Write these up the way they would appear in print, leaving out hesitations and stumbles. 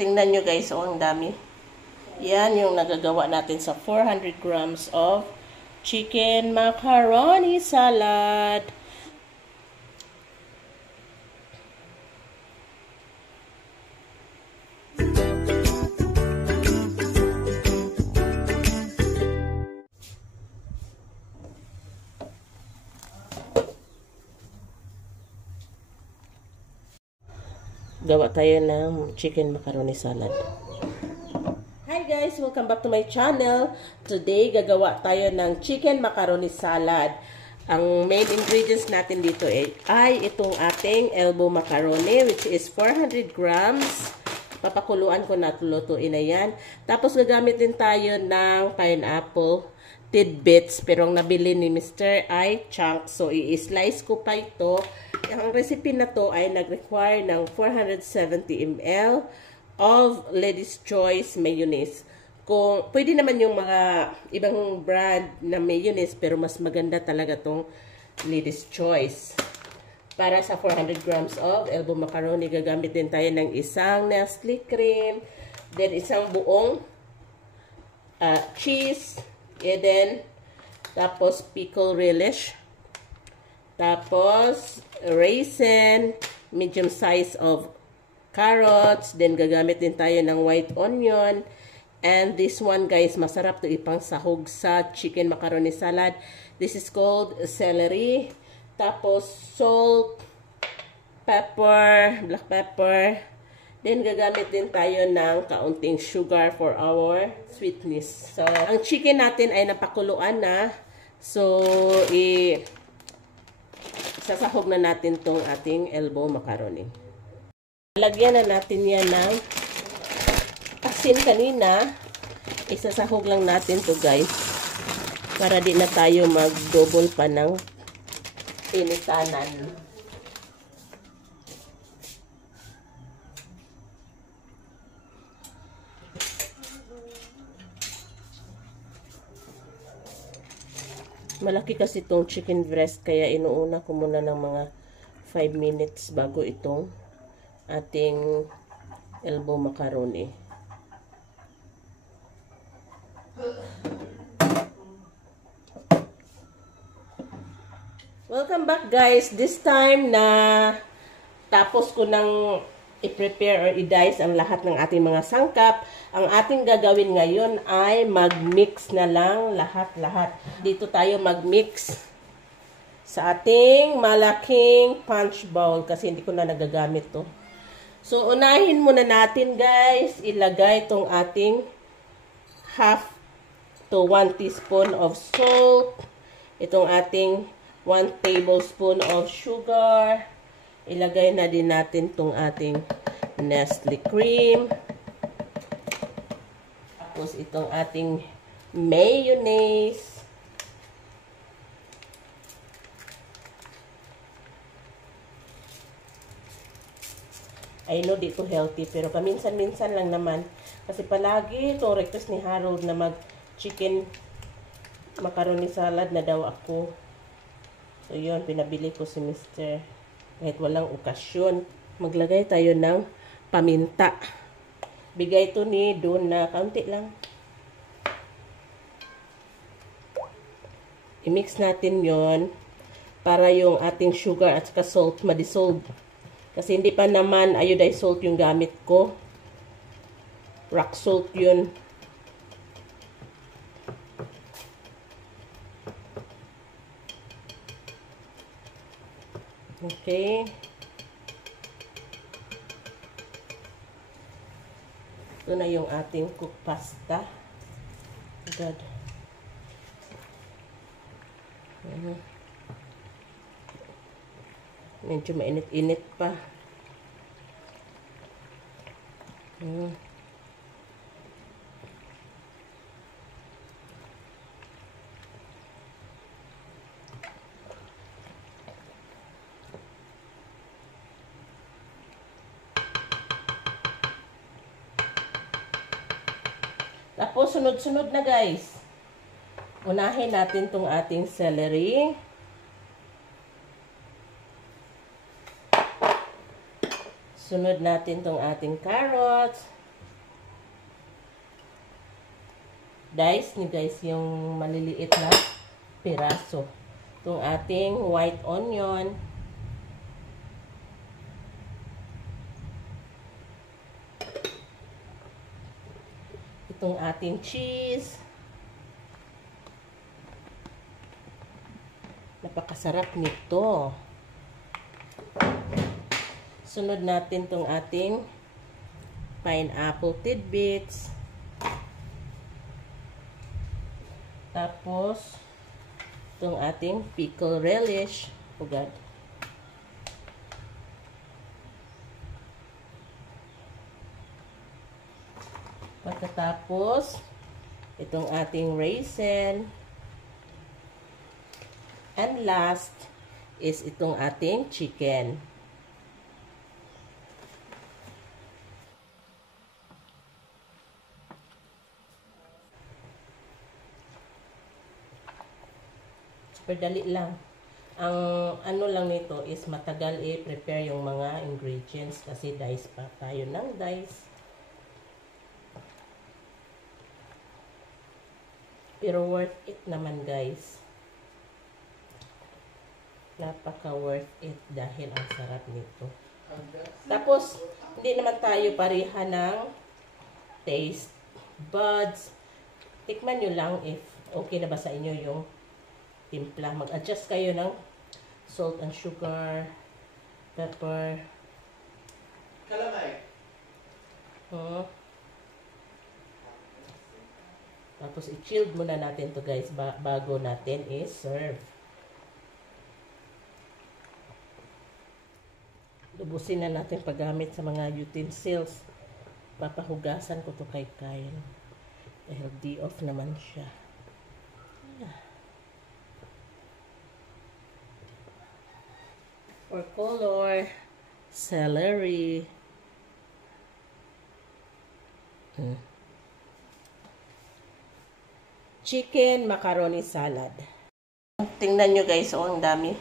tingnan nyo guys, oh, ang dami. Yan yung nagagawa natin sa 400 grams of chicken macaroni salad. Gawa tayo ng chicken macaroni salad. Hi guys! Welcome back to my channel. Today, gagawa tayo ng chicken macaroni salad. Ang main ingredients natin dito ay itong ating elbow macaroni, which is 400 grams. Papakuluan ko na, lutuin na yan. Tapos gagamit din tayo ng pineapple tidbits, pero ang nabili ni Mr. ay chunks. So, i-slice ko pa ito. Ang recipe na to ay nag-require ng 470 ml of Lady's Choice mayonnaise. Kung pwede naman yung mga ibang brand na mayonnaise, pero mas maganda talaga tong Lady's Choice. Para sa 400 grams of elbow macaroni, gagamit din tayo ng isang Nestle cream, then isang buong cheese, and then tapos pickle relish, tapos raisin, medium size of carrots, then gagamit din tayo ng white onion, and this one guys, masarap to ipang sahog sa chicken macaroni salad. This is called celery, tapos salt, pepper, black pepper, then gagamit din tayo ng kaunting sugar for our sweetness. So, ang chicken natin ay napakuluan na, so sasahog na natin tong ating elbow macaroni. Lagyan na natin yan ng asin kanina. Isasahog lang natin to guys, para di na tayo mag-double pa ng initanan. Malaki kasi itong chicken breast, kaya inuuna ko muna ng mga 5 minutes bago itong ating elbow macaroni. Welcome back guys. This time na tapos ko ng i-prepare or i-dice ang lahat ng ating mga sangkap. Ang ating gagawin ngayon ay mag-mix na lang lahat-lahat. Dito tayo mag-mix sa ating malaking punch bowl kasi hindi ko na nagagamit to. So, unahin muna natin guys, ilagay itong ating half to 1 teaspoon of salt. Itong ating 1 tablespoon of sugar. Ilagay na din natin itong ating Nestle cream. Tapos itong ating mayonnaise. I know di to healthy, pero paminsan-minsan lang naman. Kasi palagi itong request ni Harold na mag-chicken macaroni salad na daw ako. So yun, pinabili ko si Mr. Kahit walang okasyon. Maglagay tayo ng paminta. Bigay ito ni Don na kaunti lang. I-mix natin yon para yung ating sugar at saka salt ma-dissolve. Kasi hindi pa naman iodized salt yung gamit ko. Rock salt yun. Okay. Ito na yung ating cooked pasta. Good. Medyo mainit-init pa. Tapos, sunod-sunod na guys. Unahin natin tong ating celery. Sunod natin tong ating carrots. dice nyo guys, yung maliliit na piraso. Itong ating white onion. Itong ating cheese. Napakasarap nito. Sunod natin itong ating pineapple tidbits. Tapos, itong ating pickle relish. Oh God. Pagkatapos, itong ating raisin. And last is itong ating chicken. Super dali lang. Ang ano lang nito is matagal i-prepare yung mga ingredients kasi dice pa tayo ng dice. Pero worth it naman guys. Napaka worth it dahil ang sarap nito. Tapos, hindi naman tayo pareha ng taste buds. Tikman nyo lang if okay na ba sa inyo yung timpla. Mag-adjust kayo ng salt and sugar, pepper. Kalamay. Tapos, i-chilled muna natin to guys bago natin i-serve. Lubusin na natin paggamit sa mga utensils. Papahugasan ko to kay Kyle. Dahil D-off naman siya. For color, celery. Chicken macaroni salad. Tingnan nyo guys, ang dami.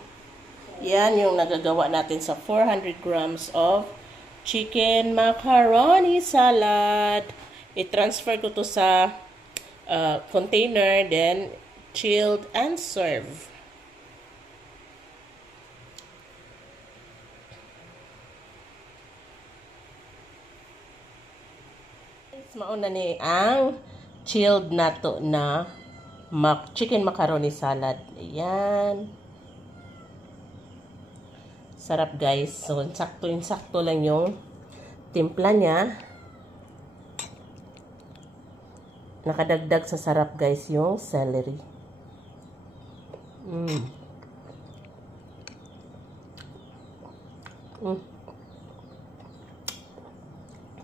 Yan yung nagagawa natin sa 400 grams of chicken macaroni salad. I-transfer ko to sa container, then chilled and serve. Mauna ni ang chilled na to na chicken macaroni salad. Ayan. Sarap guys. So, sakto lang yung timpla niya. Nakadagdag sa sarap guys yung celery.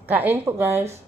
Kain po guys.